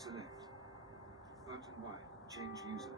Select. Button Y. Change user.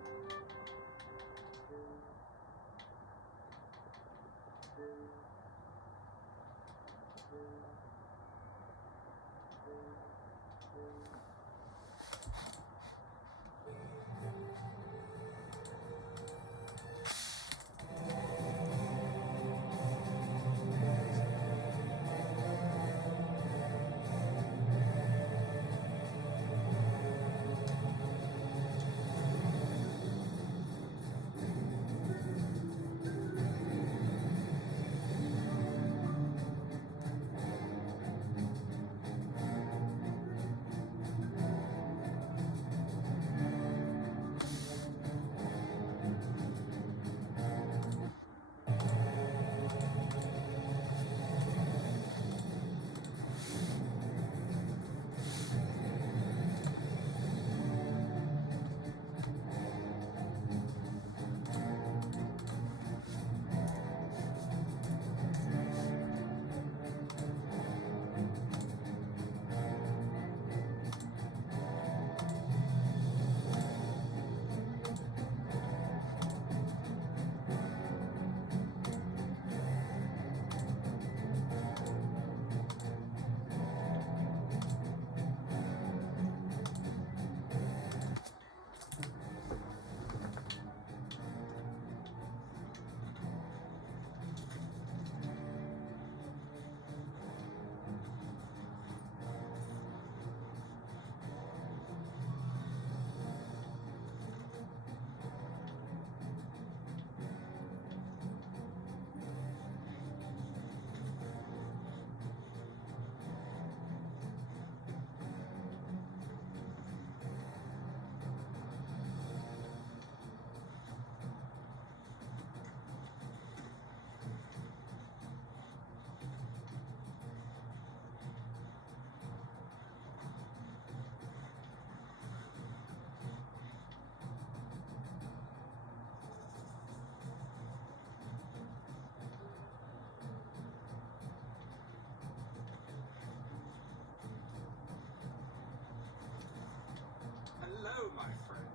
Hello, my friend.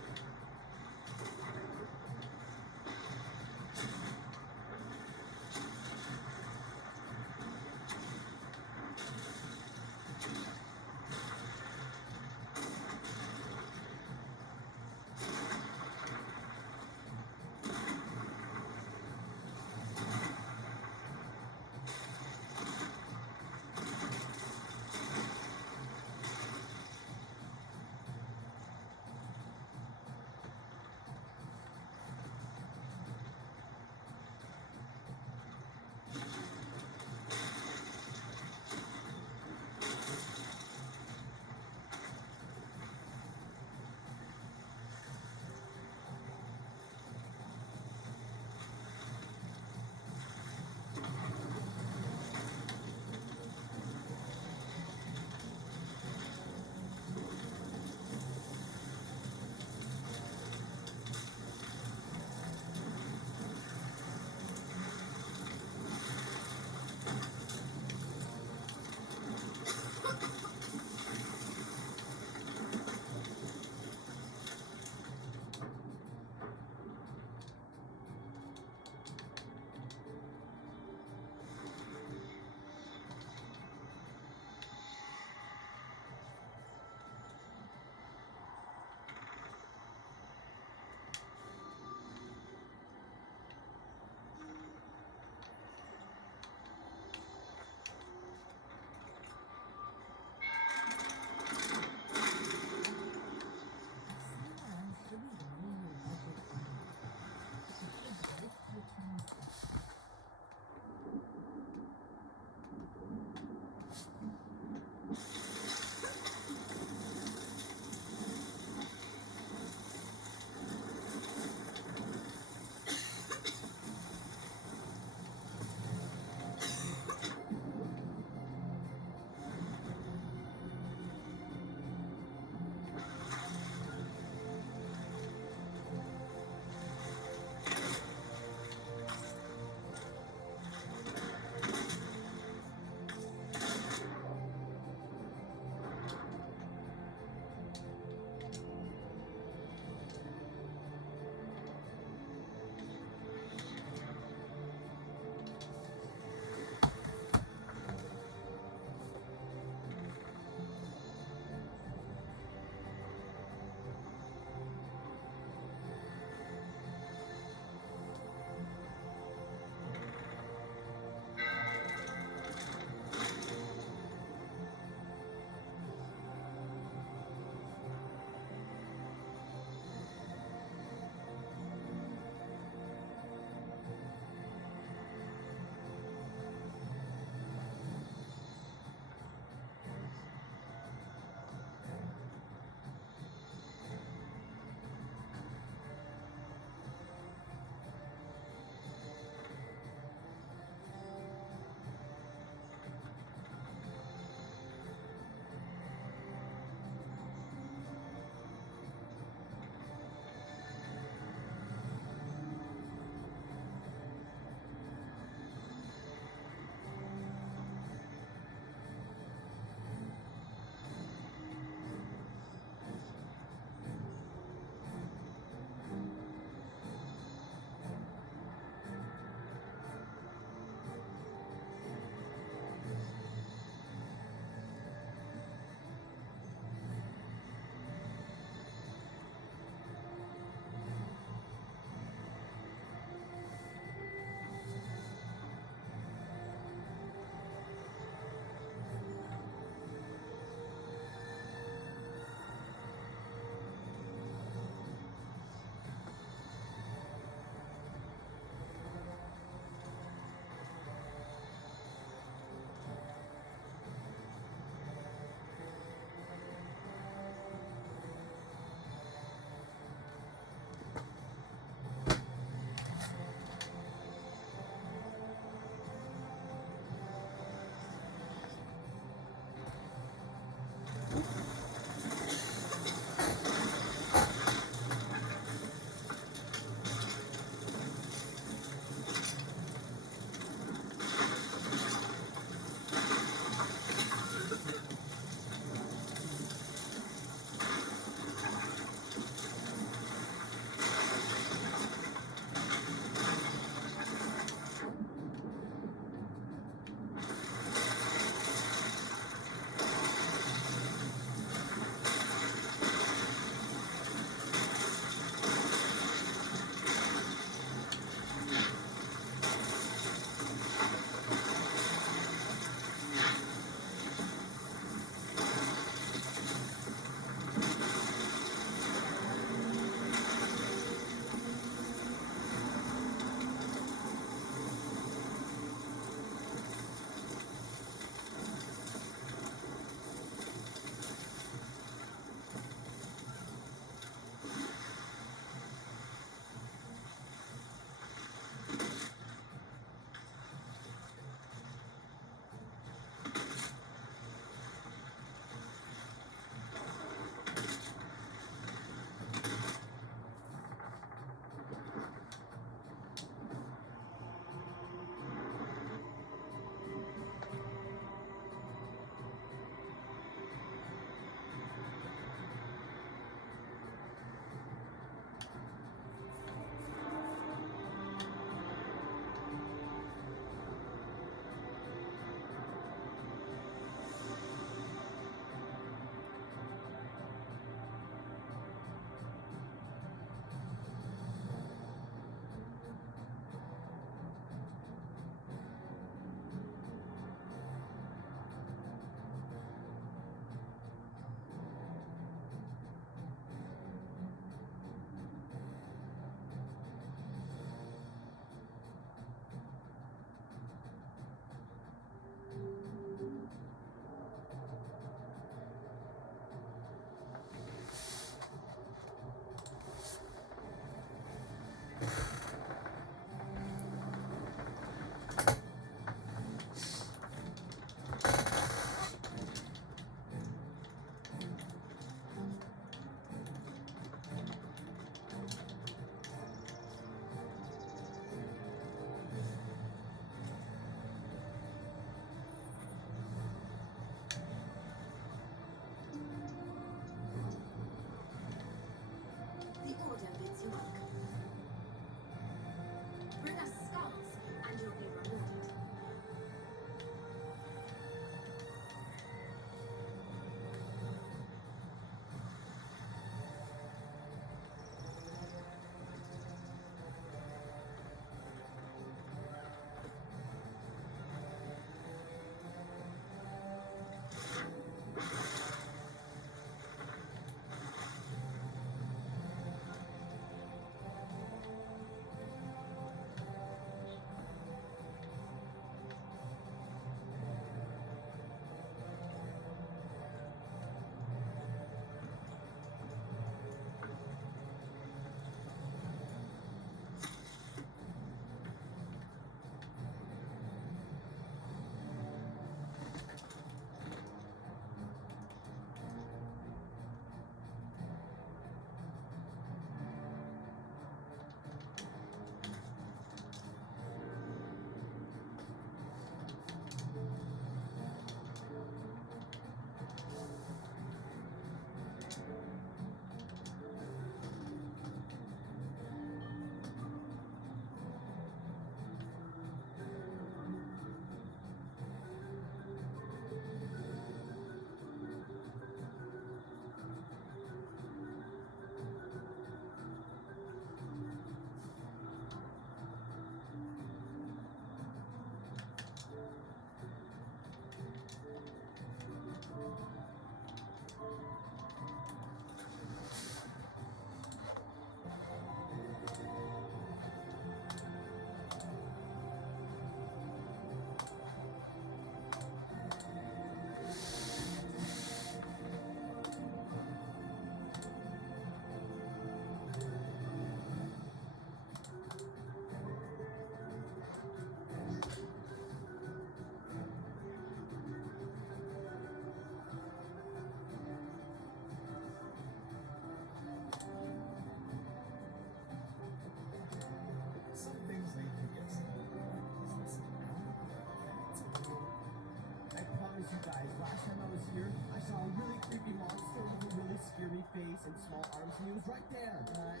and small arms, and he was right there. Dad,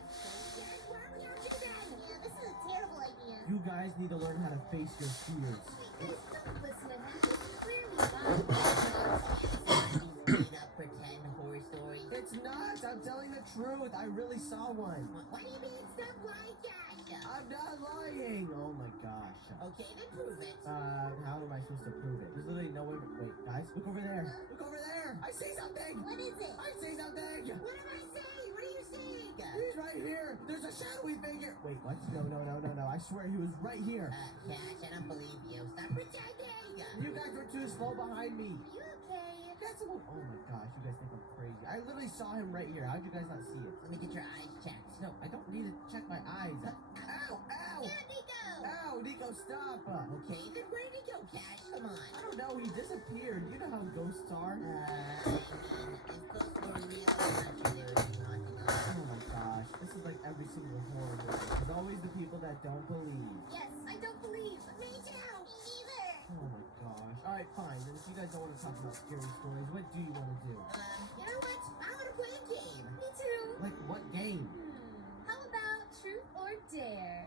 why are we out here then? Yeah, this is a terrible idea. You guys need to learn how to face your fears. Guys, don't listen to him. This is clearly not. Made up pretend horror story. It's not. I'm telling the truth. I really saw one. What do you mean stop lying, Josh? I'm not lying. Oh my gosh. Okay, then prove it. How am I supposed to prove it? There's literally no way. Wait, guys, look over there. Look over there. I see something. What is it? I see something. What did I say? What are you saying? He's right here. There's a shadowy figure. Wait, what? No. I swear he was right here. Cash, I don't believe you. Stop pretending. You guys were too slow behind me. Are you okay? That's a little. Oh my gosh, you guys think I'm crazy. I literally saw him right here. How'd you guys not see it? Let me get your eyes checked. No, I don't need to check my eyes. Ow! Ow! Yeah, Nico. Ow! Nico, stop! Okay, then where did he go, Cash? Come on. I don't know. He disappeared. You know how ghosts are. If ghosts were real, I'm sure they would be haunting us. Oh my gosh, this is like every single horror movie. There's always the people that don't believe. Yes, I don't believe. Me too. Me neither. Oh my gosh. Alright, fine. Then if you guys don't want to talk about scary stories, what do you want to do? You know what? I want to play a game. Me too. Like, what game? How about truth or dare?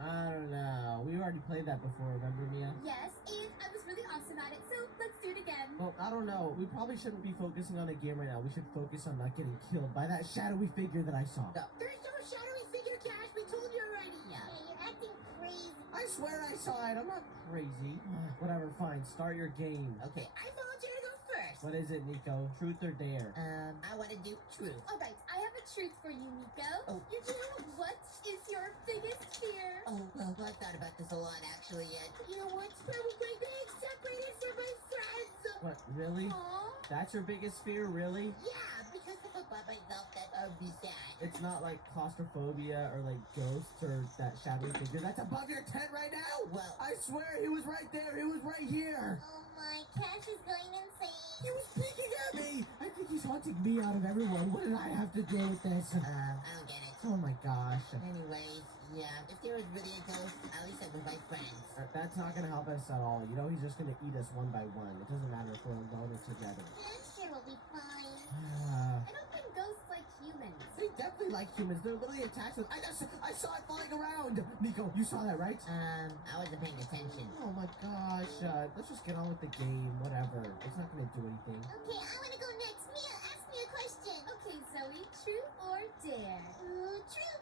I don't know. We already played that before, remember, Mia? Yes, and I was really awesome at it, so let's do it again. Well, I don't know. We probably shouldn't be focusing on a game right now. We should focus on not getting killed by that shadowy figure that I saw. No, there's no shadowy figure, Cash. We told you already. Yeah, you're acting crazy. I swear I saw it. I'm not crazy. Whatever, fine. Start your game. Okay, I volunteer to go first. What is it, Nico? Truth or dare? I want to do truth. All right, I have a truth for you, Nico. Oh. You do? What is your biggest fear? Oh, well, I thought about this a lot, actually. You know what? Probably being separated from my friends. What, really? Aww. That's your biggest fear, really? Yeah, because if I by myself, that would be sad. It's not like claustrophobia or like ghosts or that shadowy figure that's above your tent right now? Well, I swear he was right there. He was right here. Oh my, Cash is going insane. He was peeking at me. I think he's haunting me out of everyone. What did I have to do with this? I don't get it. Oh my gosh. Anyways, yeah, if there was really a ghost, at least I'm with my friends. That's not gonna help us at all. You know he's just gonna eat us one by one. It doesn't matter if we're alone or together. I'm sure we'll be fine. Ah. I don't think ghosts like humans. They definitely like humans. They're literally attached with. I saw it flying around. Nico, you saw that, right? I wasn't paying attention. Oh my gosh. Let's just get on with the game. Whatever. It's not gonna do anything. Okay, I want to go next. Mia, ask me a question. Okay, Zoe, true or dare? True.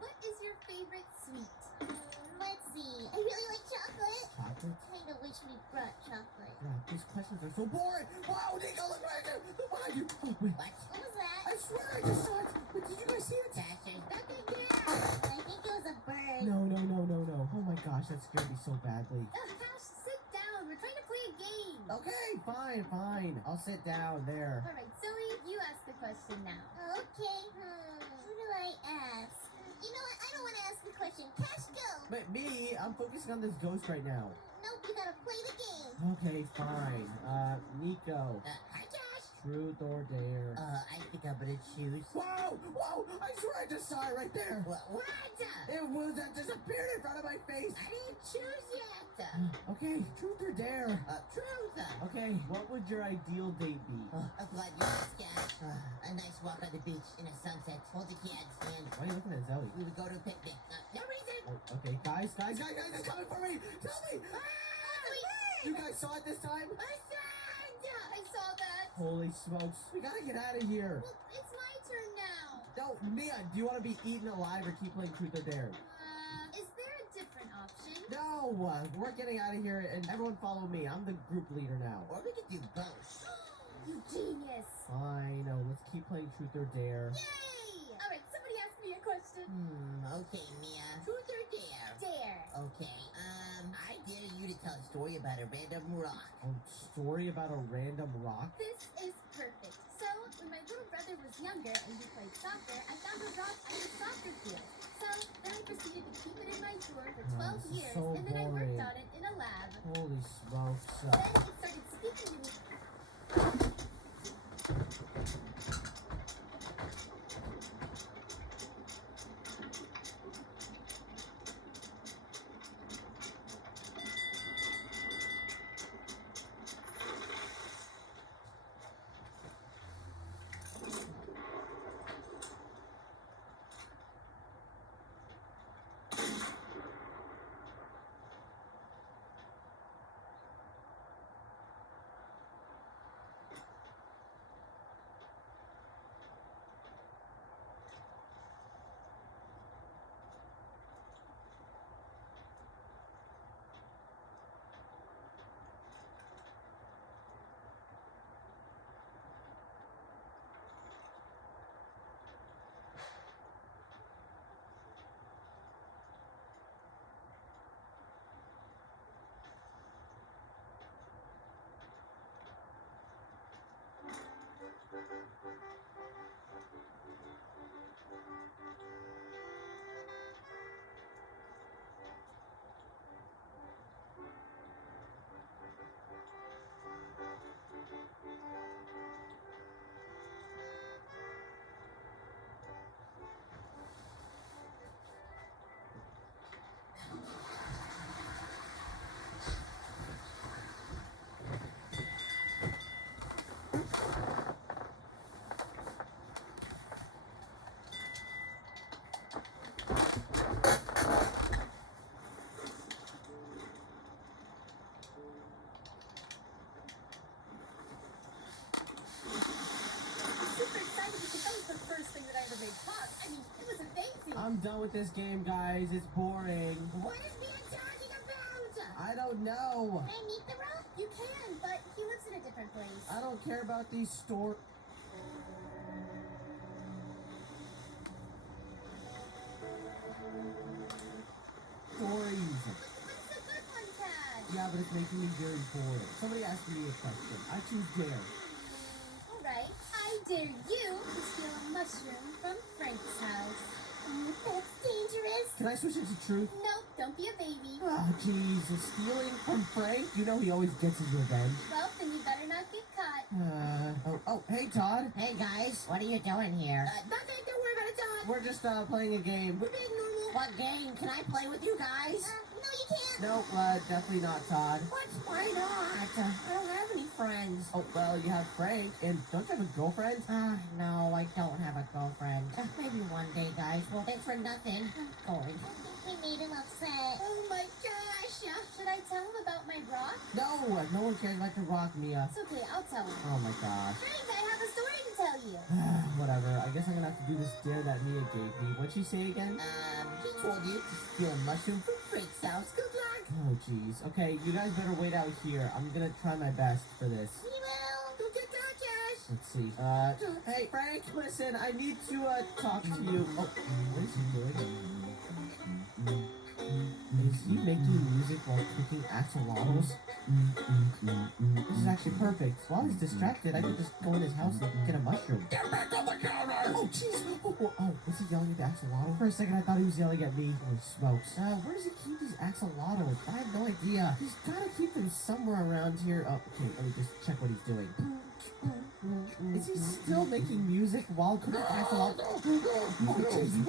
What is your favorite sweet? Let's see. I really like chocolate. Chocolate? Kind of wish we brought chocolate. God, these questions are so boring. Wow, Nico, look right there. Look behind you. Oh, wait. What? What was that? I swear I just saw it. Wait, did you guys see it? Cash, there's nothing there. I think it was a bird. No. Oh my gosh, that scared me so badly. Cash, sit down. We're trying to play a game. Okay, fine. I'll sit down there. All right, Zoe, you ask the question now. Okay. Who do I ask? You know what? I don't want to ask a question. Cash, go. But me, I'm focusing on this ghost right now. Nope, you gotta play the game. Okay, fine. Nico, Hi, Josh. truth or dare? I think I'm gonna choose. Whoa! I swear I just saw it right there. What? It was that disappeared in front of my face. I didn't choose yet. Okay, truth or dare? Truth. Okay, what would your ideal date be? I'm glad you asked, Cash. A nice walk on the beach in a sunset, holding hands, and Why are you looking at Zoe? we would go to a picnic. No reason. Oh, okay, guys, it's coming for me! Tell me! You guys saw it this time? I saw that. Holy smokes, we gotta get out of here. Well, it's my turn now. No, Mia, do you want to be eaten alive or keep playing truth or dare? Is there a different option? No, we're getting out of here and everyone follow me. I'm the group leader now. Or we could do both. You genius. Fine, let's keep playing truth or dare. Yay! All right, somebody ask me a question. Okay, Mia. Truth or dare? Dare. Okay, I dare you to tell a story about a random rock. A story about a random rock? This is perfect. So, when my little brother was younger and we played soccer, I found a rock at the soccer field. So, then I proceeded to keep it in my drawer for 12 this is years, so and then I worked boring. on it in a lab. Holy smokes. Then it started speaking to me. done with this game, guys. It's boring. What is Mia talking about? I don't know. Can I meet the rock? You can, but he lives in a different place. I don't care about these stories. What's a good one, Tad? Yeah, but it's making me very bored. Somebody asked me a question. I choose dare. Alright, I dare you to steal a mushroom from Frank's house. That's dangerous. Can I switch it to truth? Nope, don't be a baby. Oh, jeez. Stealing from Frank? You know he always gets his revenge. Well, then you better not get caught. Hey, Todd. Hey guys, what are you doing here? Nothing, don't worry about it, Todd. We're just playing a game. We're being normal. What game? Can I play with you guys? No, you can't. No, definitely not, Todd. What? Why not? I don't have any friends. Oh, well, you have Frank, and don't you have a girlfriend? No, I don't have a girlfriend. Maybe one day, guys. Well, thanks for nothing. Going. I think we made him upset. Oh my gosh. Should I tell him about my rock? No one cares about your rock, Mia. It's okay, I'll tell him. Oh my gosh. Frank, I have a story to tell you. Whatever. I guess I'm gonna have to do this dare that Mia gave me. What'd she say again? He told you to steal a mushroom from Frank's house. Good luck. Oh, jeez. Okay, you guys better wait out here. I'm gonna try my best for this. We will. Go get that cash. Let's see. Hey, Frank, listen, I need to, talk to you. Oh, what is he doing? Is he making music while cooking axolotls? This is actually perfect. While he's distracted, I could just go in his house and get a mushroom. Get back on the counter! Oh, jeez. Oh, was he yelling at the axolotl? For a second, I thought he was yelling at me. Holy smokes. Where does he keep these axolotls? I have no idea. He's gotta keep them somewhere around here. Oh, okay, let me just check what he's doing. Is he still making music while cooking axolotl? Oh, jeez.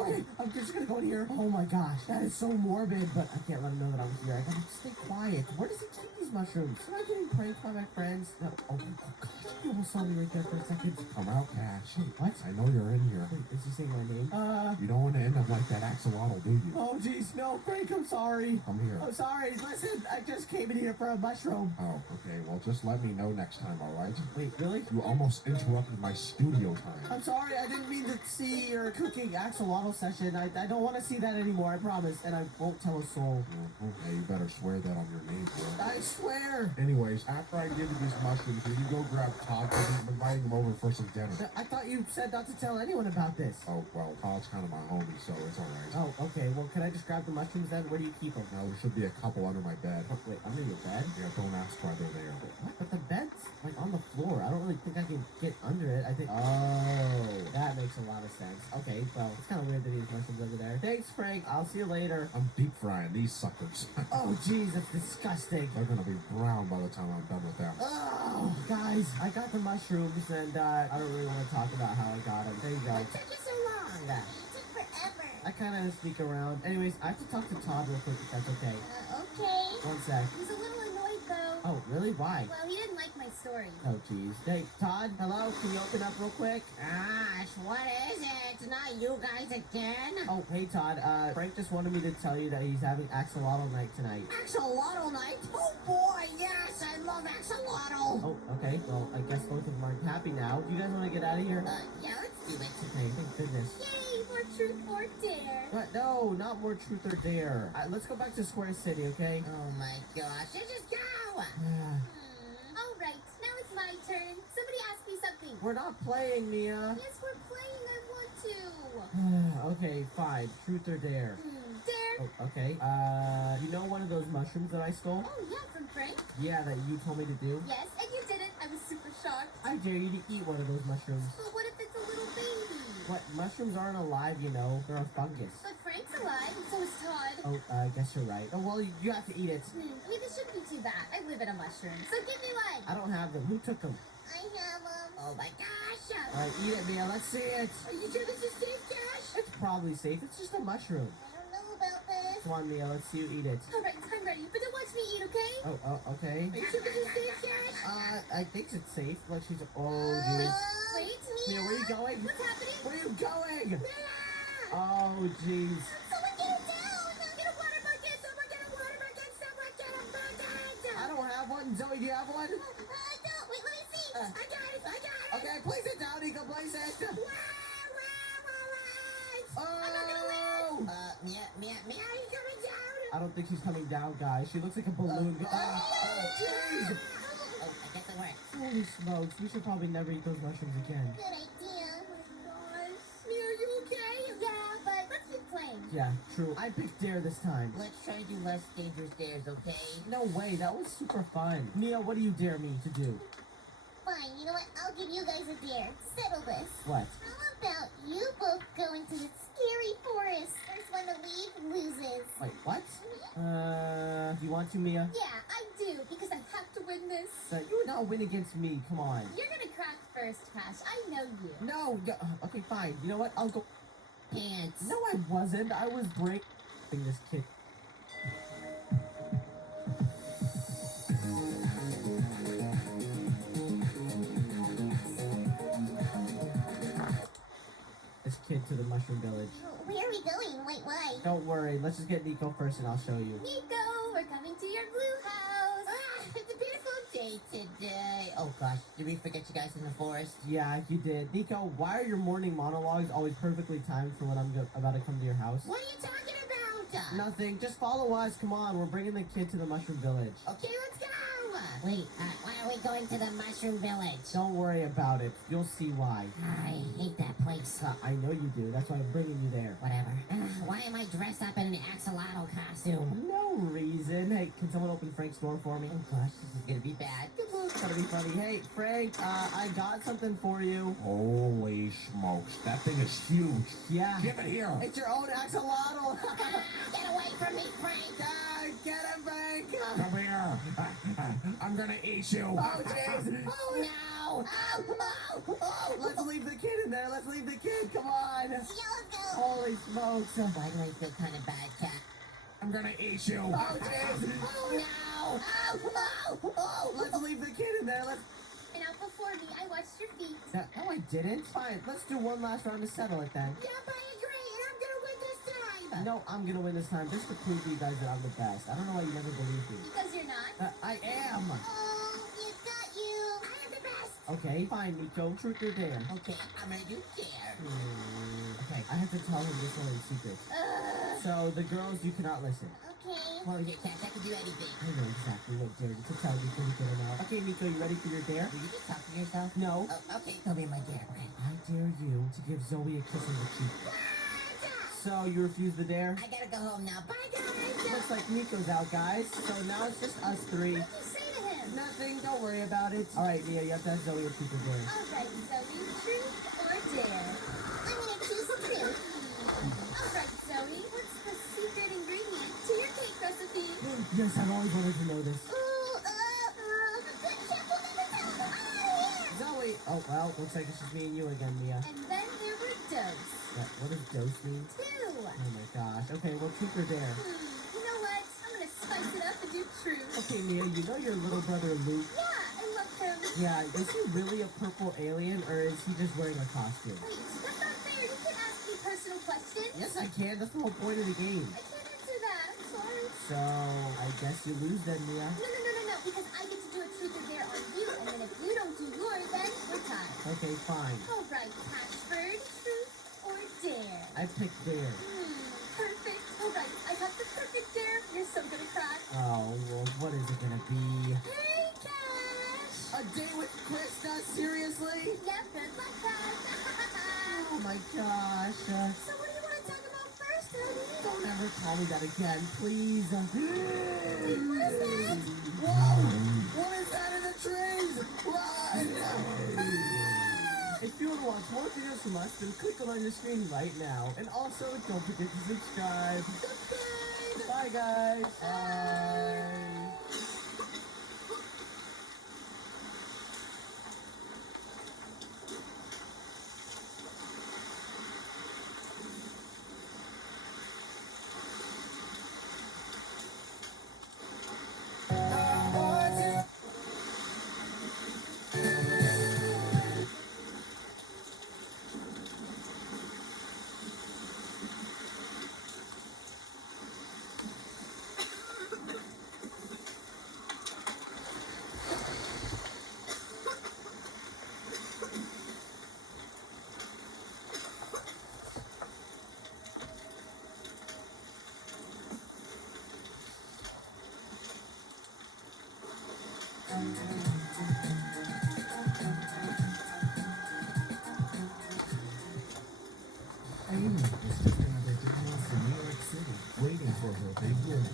Okay, I'm just gonna go in here. Oh my gosh, that is so morbid, but I can't let him know that I'm here. I gotta stay quiet. Where does he keep these mushrooms? Am I getting pranked by my friends? No. Oh gosh, he almost saw me right there for a second. Come out, Cash. Wait, what? I know you're in here. Wait, is he saying my name? You don't want to end up like that axolotl, do you? Oh jeez, no, Frank, I'm sorry. Come here. I'm sorry. Listen, I just came in here for a mushroom. Oh, okay. Well, just let me know next time, all right? Wait, really? You almost interrupted my studio time. I'm sorry, I didn't mean to see your cooking axolotl session. I don't want to see that anymore, I promise. And I won't tell a soul. Yeah, you better swear that on your name, bro. I swear. Anyways, after I give you these mushrooms, will you go grab Todd? I'm inviting him over for some dinner. I thought you said not to tell anyone about this. Oh, well, Todd's kind of my homie, so it's all right. Oh, okay. Well, can I just grab the mushrooms then? Where do you keep them? Now, there should be a couple under my bed. Oh, wait, under your bed? Yeah, don't ask why they're there. What? But the bed's like on the floor. I don't really think I can get under it. I think. Oh, that makes a lot of sense. Okay, well, it's kind of weird that he has mushrooms under there. Thanks, Frank. I'll see you later. I'm deep frying these suckers. Oh, jeez, that's disgusting. They're gonna be brown by the time I'm done with them. Oh, guys, I got the mushrooms, and I don't really want to talk about how I got them. There you go. What took you so long? It took forever. I kind of sneak around. Anyways, I have to talk to Todd real quick if that's okay. Okay. One sec. He's a little annoyed though. Oh, really? Why? Well, he didn't like my story. Oh, jeez. Hey, Todd, hello? Can you open up real quick? Gosh, what is it? It's not you guys again? Oh, hey, Todd. Frank just wanted me to tell you that he's having axolotl night tonight. Axolotl night? Oh boy, yes, I love axolotl. Oh, okay. Well, I guess both of them aren't happy now. Do you guys want to get out of here? Yeah, let's do it. Okay, thank goodness. Yay, more truth or dare. But no, not more truth or dare. Let's go back to Square City, okay? Oh my gosh, let's just go. All right, now it's my turn. Somebody ask me something. We're not playing, Mia. Yes, we're playing. I want to. Okay, fine. Truth or dare? Dare. Oh, okay. You know one of those mushrooms that I stole? Oh yeah, from Frank. Yeah, that you told me to do? Yes, and you did it. I was super shocked. I dare you to eat one of those mushrooms. But what if it's a little baby? What? Mushrooms aren't alive, you know. They're a fungus. But Frank's alive, and so is Todd. Oh, I guess you're right. Oh, well, you have to eat it. I mean, this shouldn't be too bad. I live in a mushroom. So give me one. I don't have them. Who took them? I have them. Oh my gosh. All right, eat it, Mia. Let's see it. Are you sure this is safe, Cash? It's probably safe. It's just a mushroom. I don't know about this. Come on, Mia. Let's see you eat it. All right, I'm ready. But don't watch me eat, okay? Oh, okay. Are you sure this is safe, Cash? I think it's safe. Look, she's. Oh, dude. Wait, Mia, where are you going? What's happening? Where are you going? Ah! Oh, jeez. Someone get him down. Get a water bucket! Someone get a water bucket! Someone get a bucket! I don't have one. Zoe, do you have one? No. Wait, let me see. I got it! I got it! Okay, place it down, Nico. Place it. Wah, wah, wah, wah. Mia, are you coming down? I don't think she's coming down, guys. She looks like a balloon. Jeez! Oh, I guess it worked. Holy smokes, we should probably never eat those mushrooms again. Good idea. Gosh, Mia, are you okay? Yeah, but let's keep playing. Yeah, true. I picked dare this time. Let's try to do less dangerous dares, okay? No way, that was super fun. Mia, what do you dare me to do? Fine, you know what? I'll give you guys a dare. Settle this. What? How about you both go into the scary forest? First one to leave loses. Wait, what? Do you want to, Mia? Yeah, I do, because I have to win this. You would not win against me, come on. You're gonna crack first, Cash. I know you. No, okay, fine. You know what? I'll go. Pants. No, I wasn't. I was breaking this kid. This kid to the mushroom village. Where are we going? Wait, why? Don't worry, let's just get Nico first and I'll show you. Nico, we're coming to your blue house. Ah, it's a beautiful day today. Oh gosh, did we forget you guys in the forest? Yeah, you did. Nico, why are your morning monologues always perfectly timed for when I'm about to come to your house? What are you talking about? Nothing. Just follow us. Come on, we're bringing the kid to the mushroom village. Okay, let's go. Wait, why are we going to the mushroom village? Don't worry about it. You'll see why. I hate that place. I know you do. That's why I'm bringing you there. Whatever. Why am I dressed up in an axolotl costume? No reason. Hey, can someone open Frank's door for me? Oh gosh, this is gonna be bad. It's gonna be funny. Hey, Frank, I got something for you. Holy smokes, that thing is huge. Yeah. Give it here. It's your own axolotl. Get away from me, Frank! Get him, Frank. Come here. I'm gonna eat you. Oh, jeez. Oh no! Let's leave the kid in there. Let's leave the kid. Come on. Yeah, let's go. Holy smokes. Why do I feel kind of bad, Cat? I'm gonna eat you. Oh, jeez. No! Let's leave the kid in there. Let's. And out before me, I watched your feet. No, I didn't. Fine. Let's do one last round to settle it then. Yep, I agree, and I'm gonna win this time! No, I'm gonna win this time just to prove to you guys that I'm the best. I don't know why you never believed me. Because you're not. I am. Oh, you got you. I am the best! Okay, fine, Nico. Truth or dare? Okay, I'm gonna do dare. Okay, I have to tell him this one in secret. So the girls, you cannot listen. Okay. Well, yeah, Cat, I can do anything. I know exactly what dare to tell Nico to get it out. Okay, Nico, you ready for your dare? Will you just talk to yourself? No. Oh, okay, tell me my dare. Okay. I dare you to give Zoe a kiss on the cheek. So you refuse the dare? I gotta go home now. Bye, guys! Looks like Nico's out, guys. So now it's just us three. What did you say to him? Nothing. Don't worry about it. All right, Nia, you have to ask Zoe a truth or dare. Alright, Zoe, truth or dare? I'm gonna choose truth. Alright, Zoe, what's the secret ingredient to your cake recipe? Yes, I've always wanted to know this. Ooh, good chef will never tell. Zoe. Oh well, looks like it's just me and you again, Mia. And then there were dose. What does dose mean? Two. Oh my gosh. Okay, well, truth or dare? You know what? I'm gonna spice it up and do truth. Okay, Mia, you know your little brother Luke? Yeah, I love him. Yeah, is he really a purple alien or is he just wearing a costume? Wait, that's not fair. You can't ask me personal questions. Yes, I can. That's the whole point of the game. I can't answer that. I'm sorry. So, I guess you lose then, Mia. No, because I get to do a truth or dare on you, and then if you don't do yours, then we're tied. Okay, fine. Alright, Cashford, truth or dare? I picked dare. Perfect. Alright, I have the perfect dare. You're so gonna cry. Oh, well, what is it gonna be? Hey, Cash! A day with Krista? Seriously? Yep, good luck, Cash. Oh my gosh. So what do you want to talk about first, honey? Don't ever call me that again, please. What is that? Whoa! What is that in the trees? Run! If you want to watch more videos from us, then click on your screen right now. And also, don't forget to subscribe. Bye, guys. Bye. Amy is just another girl from New York City, waiting for her big win.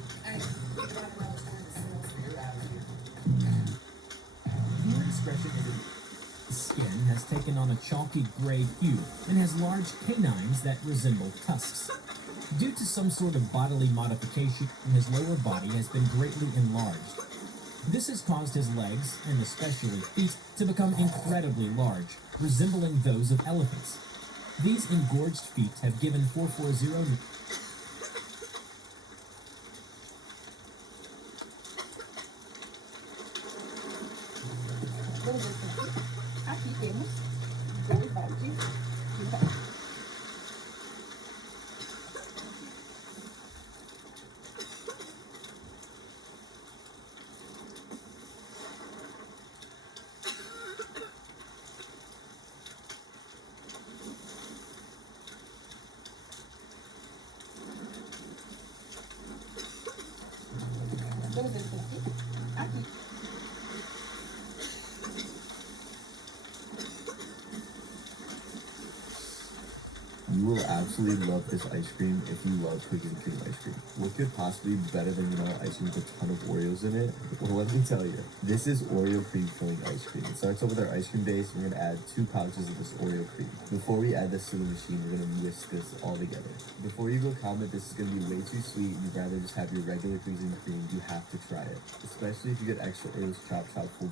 Your expression skin has taken on a chalky gray hue and has large canines that resemble tusks. Due to some sort of bodily modification, his lower body has been greatly enlarged. This has caused his legs, and especially feet, to become incredibly large, resembling those of elephants. These engorged feet have given 440 Aqui temos 2 baldes de pó. Vamos ver por aqui. Aqui. You will absolutely love this ice cream if you love cookies and cream ice cream. What could possibly be better than vanilla ice cream with a ton of Oreos in it? Well, let me tell you, this is Oreo cream filling ice cream. It starts off with our ice cream base. We're gonna add 2 pouches of this Oreo cream. Before we add this to the machine, we're gonna whisk this all together. Before you go comment this is gonna be way too sweet and you'd rather just have your regular cookies and cream, you have to try it. Especially if you get extra Oreos chopped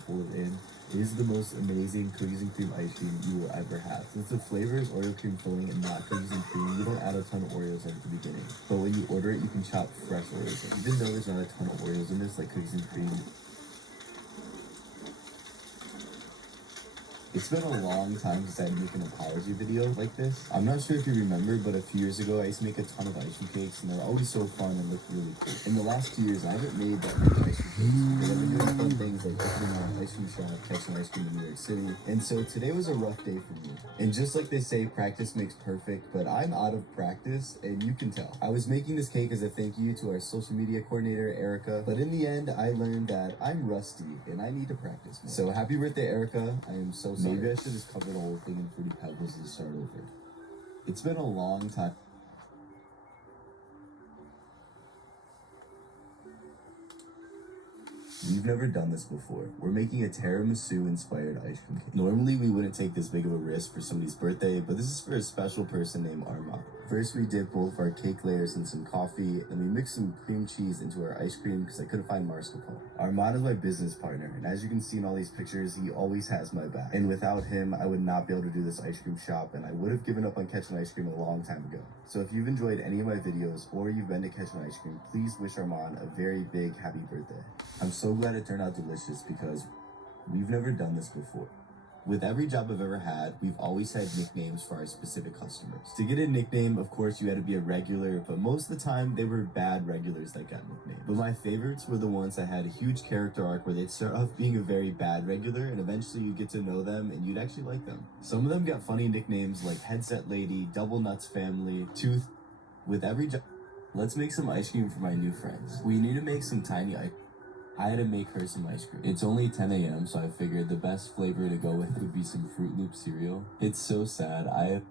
full of in. It is the most amazing cookies and cream ice cream you will ever have. Since the flavor is Oreo cream filling and not cookies and cream, you don't add a ton of Oreos at the beginning. But when you order it, you can chop fresh Oreos in. Even though there's not a ton of Oreos in this, like cookies and cream, it's been a long time since I make an apology video like this. I'm not sure if you remember, but a few years ago, I used to make a ton of ice cream cakes, and they're always so fun and look really cool. In the last 2 years, I haven't made that many ice cream cakes, but I've been doing fun things like opening my own ice cream shop, catching ice cream in New York City, and so today was a rough day for me. And just like they say, practice makes perfect, but I'm out of practice, and you can tell. I was making this cake as a thank you to our social media coordinator, Erica, but in the end, I learned that I'm rusty, and I need to practice more. So happy birthday, Erica. I am so sorry. Maybe I should just cover the whole thing in Fruity Pebbles and start over. It's been a long time. We've never done this before. We're making a tiramisu-inspired ice cream cake. Normally, we wouldn't take this big of a risk for somebody's birthday, but this is for a special person named Armand. First, we dip both our cake layers in some coffee, and we mix some cream cheese into our ice cream because I couldn't find mascarpone. Armand is my business partner, and as you can see in all these pictures, he always has my back. And without him, I would not be able to do this ice cream shop, and I would have given up on Catchin' Ice Cream a long time ago. So if you've enjoyed any of my videos, or you've been to Catchin' Ice Cream, please wish Armand a very big happy birthday. I'm so glad it turned out delicious because we've never done this before. With every job I've ever had, we've always had nicknames for our specific customers. To get a nickname, of course, you had to be a regular, but most of the time, they were bad regulars that got nicknames. But my favorites were the ones that had a huge character arc where they'd start off being a very bad regular, and eventually you'd get to know them, and you'd actually like them. Some of them got funny nicknames like Headset Lady, Double Nuts Family, Tooth. With every job... Let's make some ice cream for my new friends. We need to make some tiny ice. I had to make her some ice cream. It's only 10 a.m., so I figured the best flavor to go with would be some Fruit Loop cereal. It's so sad.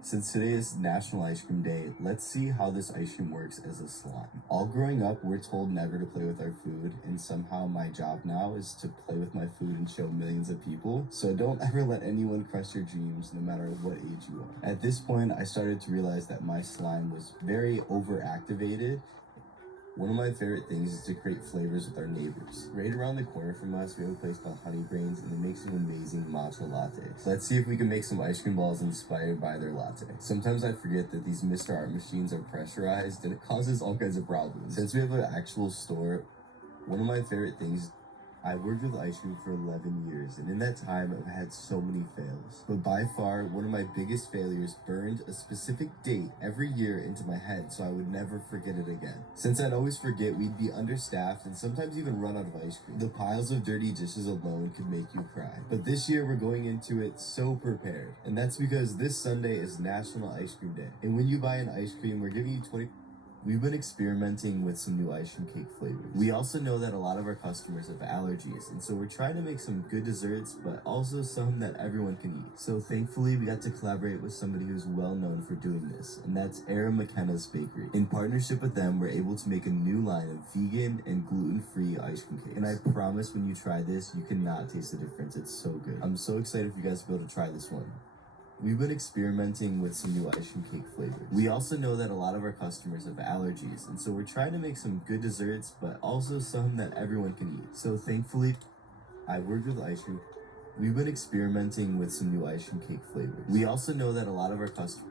Since today is National Ice Cream Day, let's see how this ice cream works as a slime. All growing up, we're told never to play with our food, and somehow my job now is to play with my food and show millions of people. So don't ever let anyone crush your dreams, no matter what age you are. At this point, I started to realize that my slime was very overactivated. One of my favorite things is to create flavors with our neighbors. Right around the corner from us, we have a place called Honey Brains, and they make some amazing matcha lattes. Let's see if we can make some ice cream balls inspired by their latte. Sometimes I forget that these Mr. Art machines are pressurized, and it causes all kinds of problems. Since we have an actual store, one of my favorite things, I worked with ice cream for 11 years, and in that time, I've had so many fails. But by far, one of my biggest failures burned a specific date every year into my head, so I would never forget it again. Since I'd always forget, we'd be understaffed and sometimes even run out of ice cream. The piles of dirty dishes alone could make you cry. But this year, we're going into it so prepared. And that's because this Sunday is National Ice Cream Day. And when you buy an ice cream, we're giving you We've been experimenting with some new ice cream cake flavors. We also know that a lot of our customers have allergies, and so we're trying to make some good desserts, but also some that everyone can eat. So thankfully, we got to collaborate with somebody who's well known for doing this, and that's Era McKenna's Bakery. In partnership with them, we're able to make a new line of vegan and gluten-free ice cream cakes. And I promise when you try this, you cannot taste the difference. It's so good. I'm so excited for you guys to be able to try this one. We've been experimenting with some new ice cream cake flavors. We also know that a lot of our customers have allergies, and so we're trying to make some good desserts, but also some that everyone can eat. So thankfully, I worked with ice cream. We've been experimenting with some new ice cream cake flavors. We also know that a lot of our customers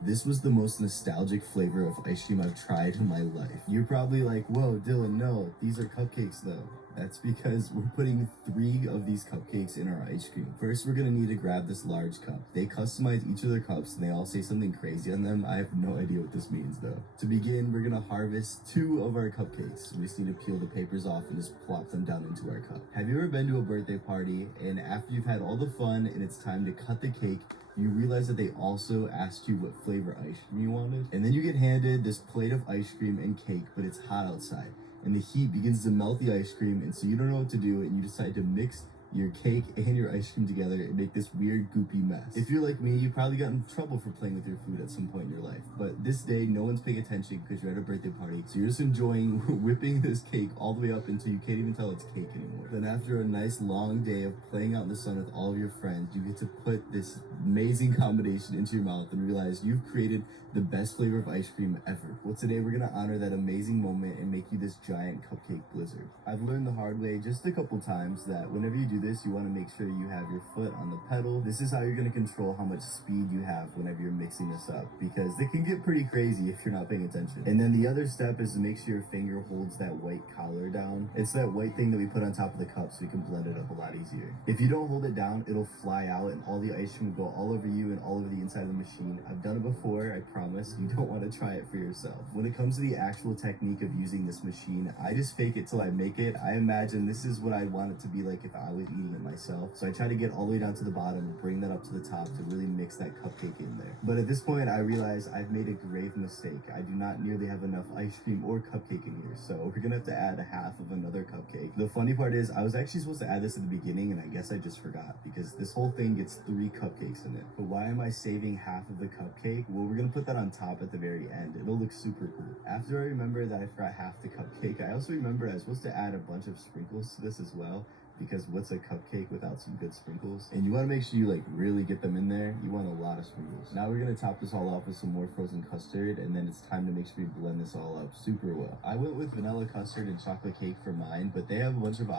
This was the most nostalgic flavor of ice cream I've tried in my life. You're probably like, whoa, Dylan, no, these are cupcakes though. That's because we're putting 3 of these cupcakes in our ice cream. First, we're gonna need to grab this large cup. They customize each of their cups and they all say something crazy on them. I have no idea what this means though. To begin, we're gonna harvest 2 of our cupcakes. We just need to peel the papers off and just plop them down into our cup. Have you ever been to a birthday party and after you've had all the fun and it's time to cut the cake, you realize that they also asked you what flavor ice cream you wanted? And then you get handed this plate of ice cream and cake, but it's hot outside. And the heat begins to melt the ice cream, and so you don't know what to do, and you decide to mix your cake and your ice cream together and make this weird goopy mess. If you're like me, you probably got in trouble for playing with your food at some point in your life. But this day, no one's paying attention because you're at a birthday party, so you're just enjoying whipping this cake all the way up until you can't even tell it's cake anymore. Then after a nice long day of playing out in the sun with all of your friends, you get to put this amazing combination into your mouth and realize you've created the best flavor of ice cream ever. Well, today we're gonna honor that amazing moment and make you this giant cupcake blizzard. I've learned the hard way just a couple times that whenever you do this, you wanna make sure you have your foot on the pedal. This is how you're gonna control how much speed you have whenever you're mixing this up, because it can get pretty crazy if you're not paying attention. And then the other step is to make sure your finger holds that white collar down. It's that white thing that we put on top of the cup so we can blend it up a lot easier. If you don't hold it down, it'll fly out and all the ice cream will go all over you and all over the inside of the machine. I've done it before, I promise. You don't want to try it for yourself. When it comes to the actual technique of using this machine, I just fake it till I make it. I imagine this is what I want it to be like if I was eating it myself. So I try to get all the way down to the bottom and bring that up to the top to really mix that cupcake in there. But at this point, I realize I've made a grave mistake. I do not nearly have enough ice cream or cupcake in here, so we're gonna have to add a half of another cupcake. The funny part is, I was actually supposed to add this at the beginning, and I guess I just forgot, because this whole thing gets 3 cupcakes in it. But why am I saving half of the cupcake? Well, we're gonna put that on top at the very end. It'll look super cool. After I remember that I forgot half the cupcake, I also remember I was supposed to add a bunch of sprinkles to this as well, because what's a cupcake without some good sprinkles? And you want to make sure you like really get them in there. You want a lot of sprinkles. Now we're gonna top this all off with some more frozen custard, and then it's time to make sure we blend this all up super well. I went with vanilla custard and chocolate cake for mine, but they have a bunch of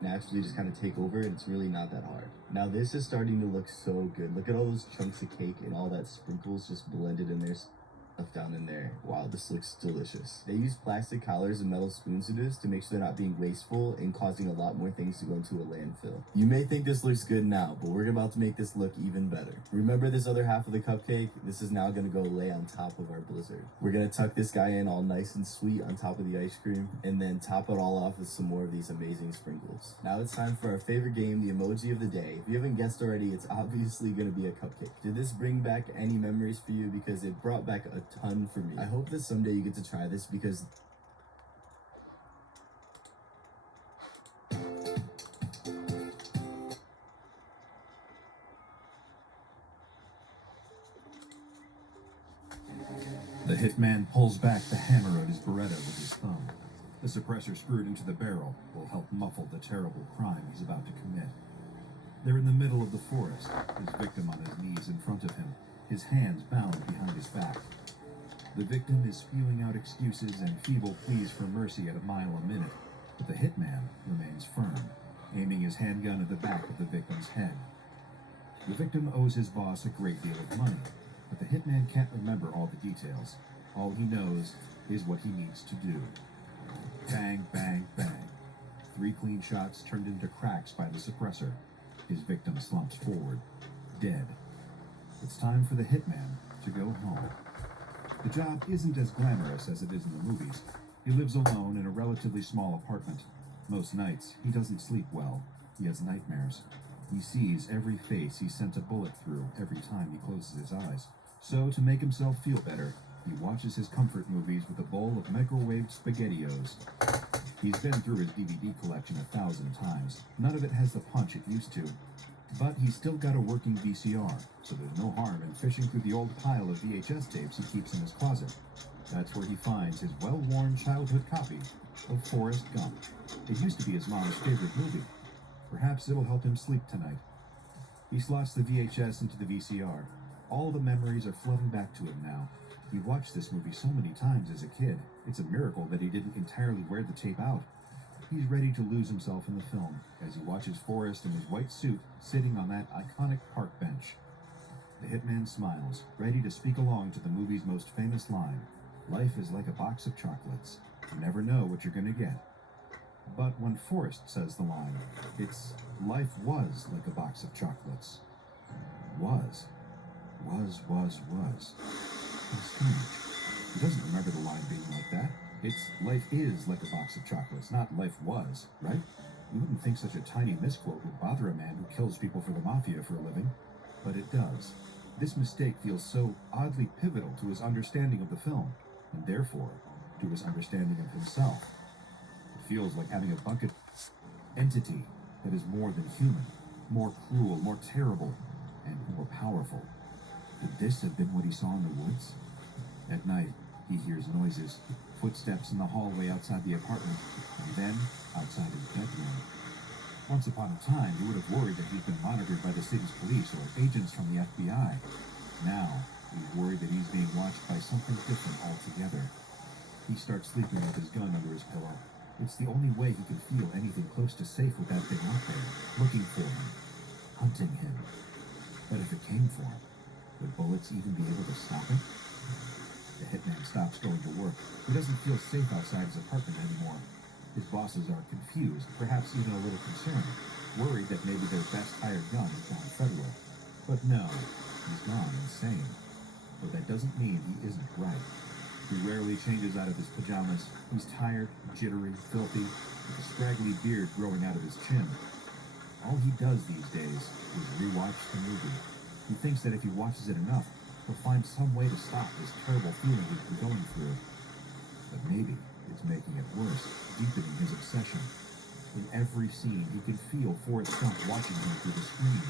naturally just kind of take over, and it's really not that hard. Now this is starting to look so good. Look at all those chunks of cake and all that sprinkles just blended in there. Stuff down in there. Wow, this looks delicious. They use plastic collars and metal spoons to do this to make sure they're not being wasteful and causing a lot more things to go into a landfill. You may think this looks good now, but we're about to make this look even better. Remember this other half of the cupcake? This is now gonna go lay on top of our blizzard. We're gonna tuck this guy in all nice and sweet on top of the ice cream, and then top it all off with some more of these amazing sprinkles. Now it's time for our favorite game, the emoji of the day. If you haven't guessed already, it's obviously gonna be a cupcake. Did this bring back any memories for you? Because it brought back a ton for me. I hope that someday you get to try this, because the hitman pulls back the hammer of his Beretta with his thumb. The suppressor screwed into the barrel will help muffle the terrible crime he's about to commit. They're in the middle of the forest, his victim on his knees in front of him, his hands bound behind his back. The victim is spewing out excuses and feeble pleas for mercy at a mile a minute, but the hitman remains firm, aiming his handgun at the back of the victim's head. The victim owes his boss a great deal of money, but the hitman can't remember all the details. All he knows is what he needs to do. Bang, bang, bang. 3 clean shots turned into cracks by the suppressor. His victim slumps forward, dead. It's time for the hitman to go home. The job isn't as glamorous as it is in the movies. He lives alone in a relatively small apartment. Most nights, he doesn't sleep well. He has nightmares. He sees every face he sent a bullet through every time he closes his eyes. So, to make himself feel better, he watches his comfort movies with a bowl of microwaved SpaghettiOs. He's been through his DVD collection 1,000 times. None of it has the punch it used to. But he's still got a working VCR, so there's no harm in fishing through the old pile of VHS tapes he keeps in his closet. That's where he finds his well-worn childhood copy of Forrest Gump. It used to be his mom's favorite movie. Perhaps it'll help him sleep tonight. He slots the VHS into the VCR. All the memories are flooding back to him now. He watched this movie so many times as a kid. It's a miracle that he didn't entirely wear the tape out. He's ready to lose himself in the film as he watches Forrest in his white suit sitting on that iconic park bench. The hitman smiles, ready to speak along to the movie's most famous line. Life is like a box of chocolates. You never know what you're gonna get. But when Forrest says the line, it's life was like a box of chocolates. Was. How strange. He doesn't remember the line being like that. It's life is like a box of chocolates, not life was, right? You wouldn't think such a tiny misquote would bother a man who kills people for the mafia for a living. But it does. This mistake feels so oddly pivotal to his understanding of the film, and therefore to his understanding of himself. It feels like having a bucket entity that is more than human, more cruel, more terrible, and more powerful. Could this have been what he saw in the woods? At night, he hears noises, footsteps in the hallway outside the apartment, and then outside his bedroom. Once upon a time, he would have worried that he'd been monitored by the city's police or agents from the FBI. Now, he's worried that he's being watched by something different altogether. He starts sleeping with his gun under his pillow. It's the only way he can feel anything close to safe with that thing out there, looking for him, hunting him. But if it came for him, would bullets even be able to stop it? The hitman stops going to work. He doesn't feel safe outside his apartment anymore. His bosses are confused, perhaps even a little concerned, worried that maybe their best hired gun has gone federal. But no, he's gone insane. But that doesn't mean he isn't right. He rarely changes out of his pajamas. He's tired, jittery, filthy, with a scraggly beard growing out of his chin. All he does these days is rewatch the movie. He thinks that if he watches it enough, he'll find some way to stop this terrible feeling he's been going through. But maybe it's making it worse, deepening his obsession. In every scene, he can feel Forrest Gump watching him through the screen.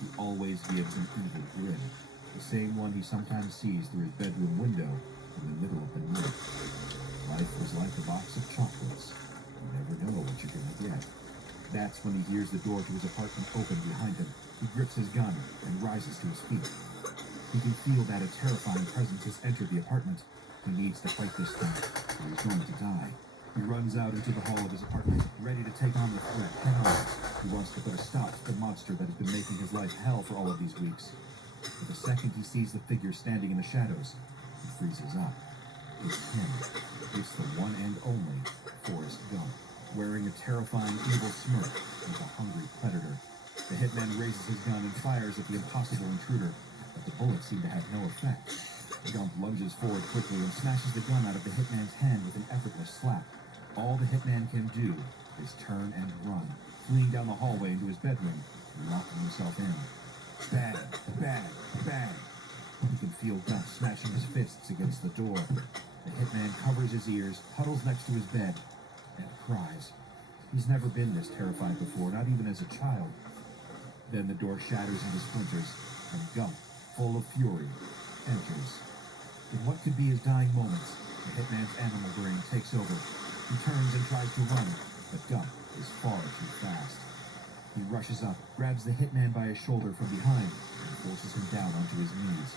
He always gives an evil grin, the same one he sometimes sees through his bedroom window in the middle of the night. Life was like a box of chocolates. You never know what you're gonna get. That's when he hears the door to his apartment open behind him. He grips his gun and rises to his feet. He can feel that a terrifying presence has entered the apartment. He needs to fight this thing, or he's going to die. He runs out into the hall of his apartment, ready to take on the threat head on. He wants to put a stop to the monster that has been making his life hell for all of these weeks. But the second he sees the figure standing in the shadows, he freezes up. It's him. It's the one and only Forrest Gump, wearing a terrifying evil smirk like a hungry predator. The hitman raises his gun and fires at the impossible intruder, but the bullets seem to have no effect. Gump lunges forward quickly and smashes the gun out of the hitman's hand with an effortless slap. All the hitman can do is turn and run, fleeing down the hallway into his bedroom and locking himself in. Bang, bang, bang. He can feel Gump smashing his fists against the door. The hitman covers his ears, huddles next to his bed, and cries. He's never been this terrified before, not even as a child. Then the door shatters into splinters, and Gump, full of fury, enters. In what could be his dying moments, the hitman's animal brain takes over. He turns and tries to run, but Gump is far too fast. He rushes up, grabs the hitman by his shoulder from behind, and forces him down onto his knees.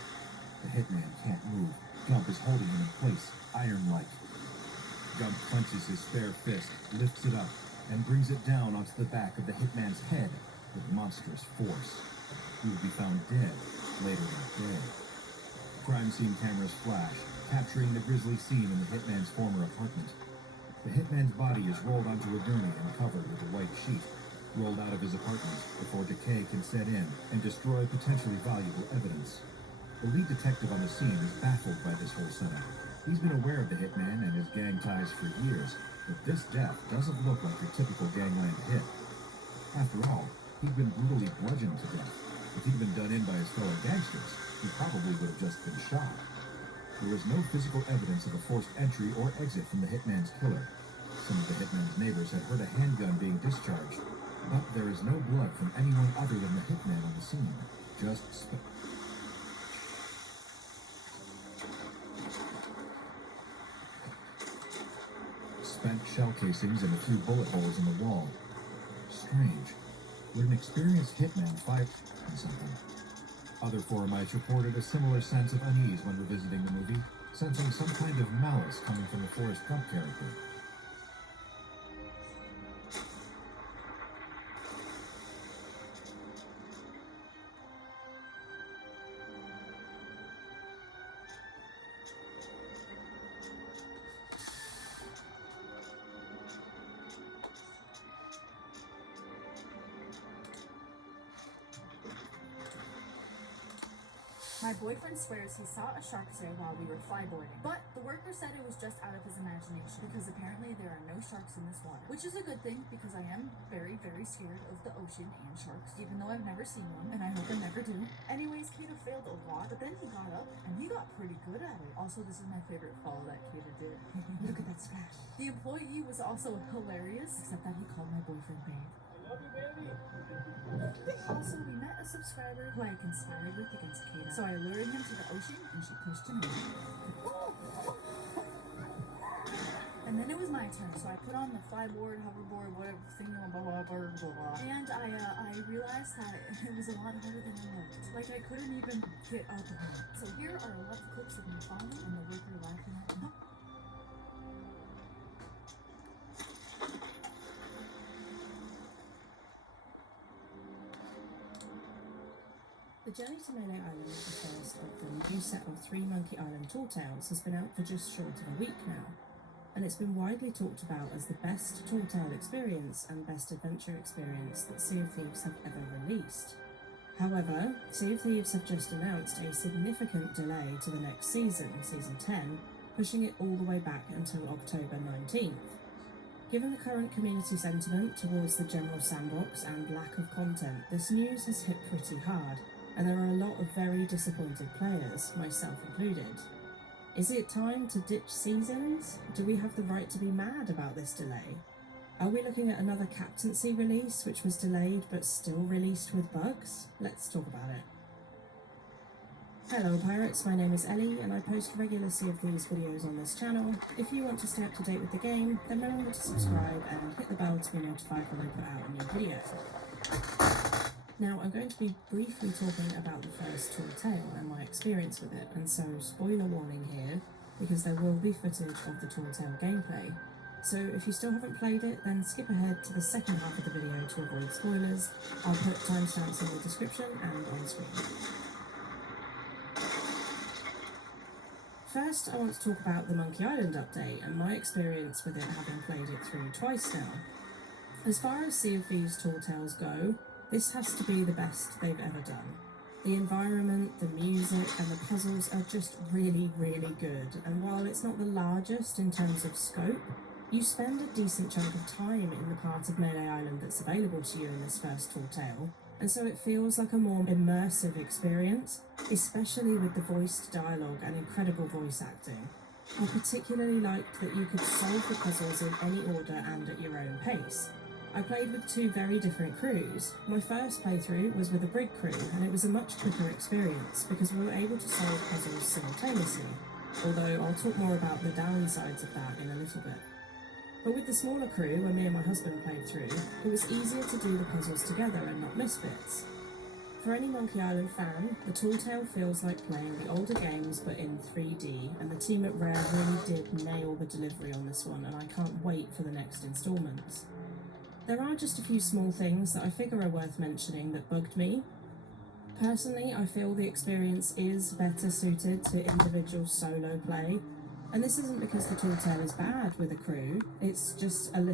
The hitman can't move. Gump is holding him in place, iron-like. Gump clenches his spare fist, lifts it up, and brings it down onto the back of the hitman's head with monstrous force. He will be found dead later that day. Crime scene cameras flash, capturing the grisly scene in the hitman's former apartment. The hitman's body is rolled onto a gurney and covered with a white sheet. rolled out of his apartment before decay can set in and destroy potentially valuable evidence. The lead detective on the scene is baffled by this whole setup. He's been aware of the hitman and his gang ties for years, but this death doesn't look like your typical gangland hit. After all, he'd been brutally bludgeoned to death. If he'd been done in by his fellow gangsters, he probably would have just been shot. There was no physical evidence of a forced entry or exit from the hitman's killer. Some of the hitman's neighbors had heard a handgun being discharged, but there is no blood from anyone other than the hitman on the scene. Just spent shell casings and a few bullet holes in the wall. Strange. Would an experienced hitman fire on something? Other forumites reported a similar sense of unease when revisiting the movie, sensing some kind of malice coming from the Forrest Gump character. My boyfriend swears he saw a shark tail while we were flyboarding, but the worker said it was just out of his imagination because apparently there are no sharks in this water, which is a good thing because I am very, very scared of the ocean and sharks, even though I've never seen one, and I hope I never do. Anyways, Kato failed a lot, but then he got up and he got pretty good at it. Also, this is my favorite fall that Kato did. Look at that splash. The employee was also hilarious, except that he called my boyfriend babe. Also, we met a subscriber who I conspired with against Kato. So I lured him to the ocean and she pushed him in. And then it was my turn, so I put on the flyboard, hoverboard, whatever thing, blah blah blah blah blah. And I realized that it was a lot harder than it looked. Like I couldn't even get up on it. So here are a lot of clips of me falling and the worker laughing at me. The Journey to Melee Island, the first of the new set of 3 Monkey Island Tall Tales, has been out for just short of a week now, and it's been widely talked about as the best Tall Tale experience and best adventure experience that Sea of Thieves have ever released. However, Sea of Thieves have just announced a significant delay to the next season, Season 10, pushing it all the way back until October 19th. Given the current community sentiment towards the general sandbox and lack of content, this news has hit pretty hard, and there are a lot of very disappointed players, myself included. Is it time to ditch seasons? Do we have the right to be mad about this delay? Are we looking at another captaincy release which was delayed but still released with bugs? Let's talk about it. Hello pirates, my name is Ellie and I post regular Sea of Thieves videos on this channel. If you want to stay up to date with the game, then remember to subscribe and hit the bell to be notified when I put out a new video. Now, I'm going to be briefly talking about the first Tall Tale and my experience with it, and so spoiler warning here, because there will be footage of the Tall Tale gameplay. So if you still haven't played it, then skip ahead to the second half of the video to avoid spoilers. I'll put timestamps in the description and on screen. First, I want to talk about the Monkey Island update and my experience with it, having played it through twice now. As far as Sea of Thieves Tall Tales go, this has to be the best they've ever done. The environment, the music, and the puzzles are just really, really good, and while it's not the largest in terms of scope, you spend a decent chunk of time in the part of Melee Island that's available to you in this first Tall Tale, and so it feels like a more immersive experience, especially with the voiced dialogue and incredible voice acting. I particularly liked that you could solve the puzzles in any order and at your own pace. I played with 2 very different crews. My first playthrough was with a brig crew, and it was a much quicker experience because we were able to solve puzzles simultaneously, although I'll talk more about the downsides of that in a little bit. But with the smaller crew, where me and my husband played through, it was easier to do the puzzles together and not miss bits. For any Monkey Island fan, the Tall Tale feels like playing the older games but in 3D, and the team at Rare really did nail the delivery on this one, and I can't wait for the next instalments. There are just a few small things that I figure are worth mentioning that bugged me. Personally, I feel the experience is better suited to individual solo play, and this isn't because the Tall Tale is bad with a crew, it's just a little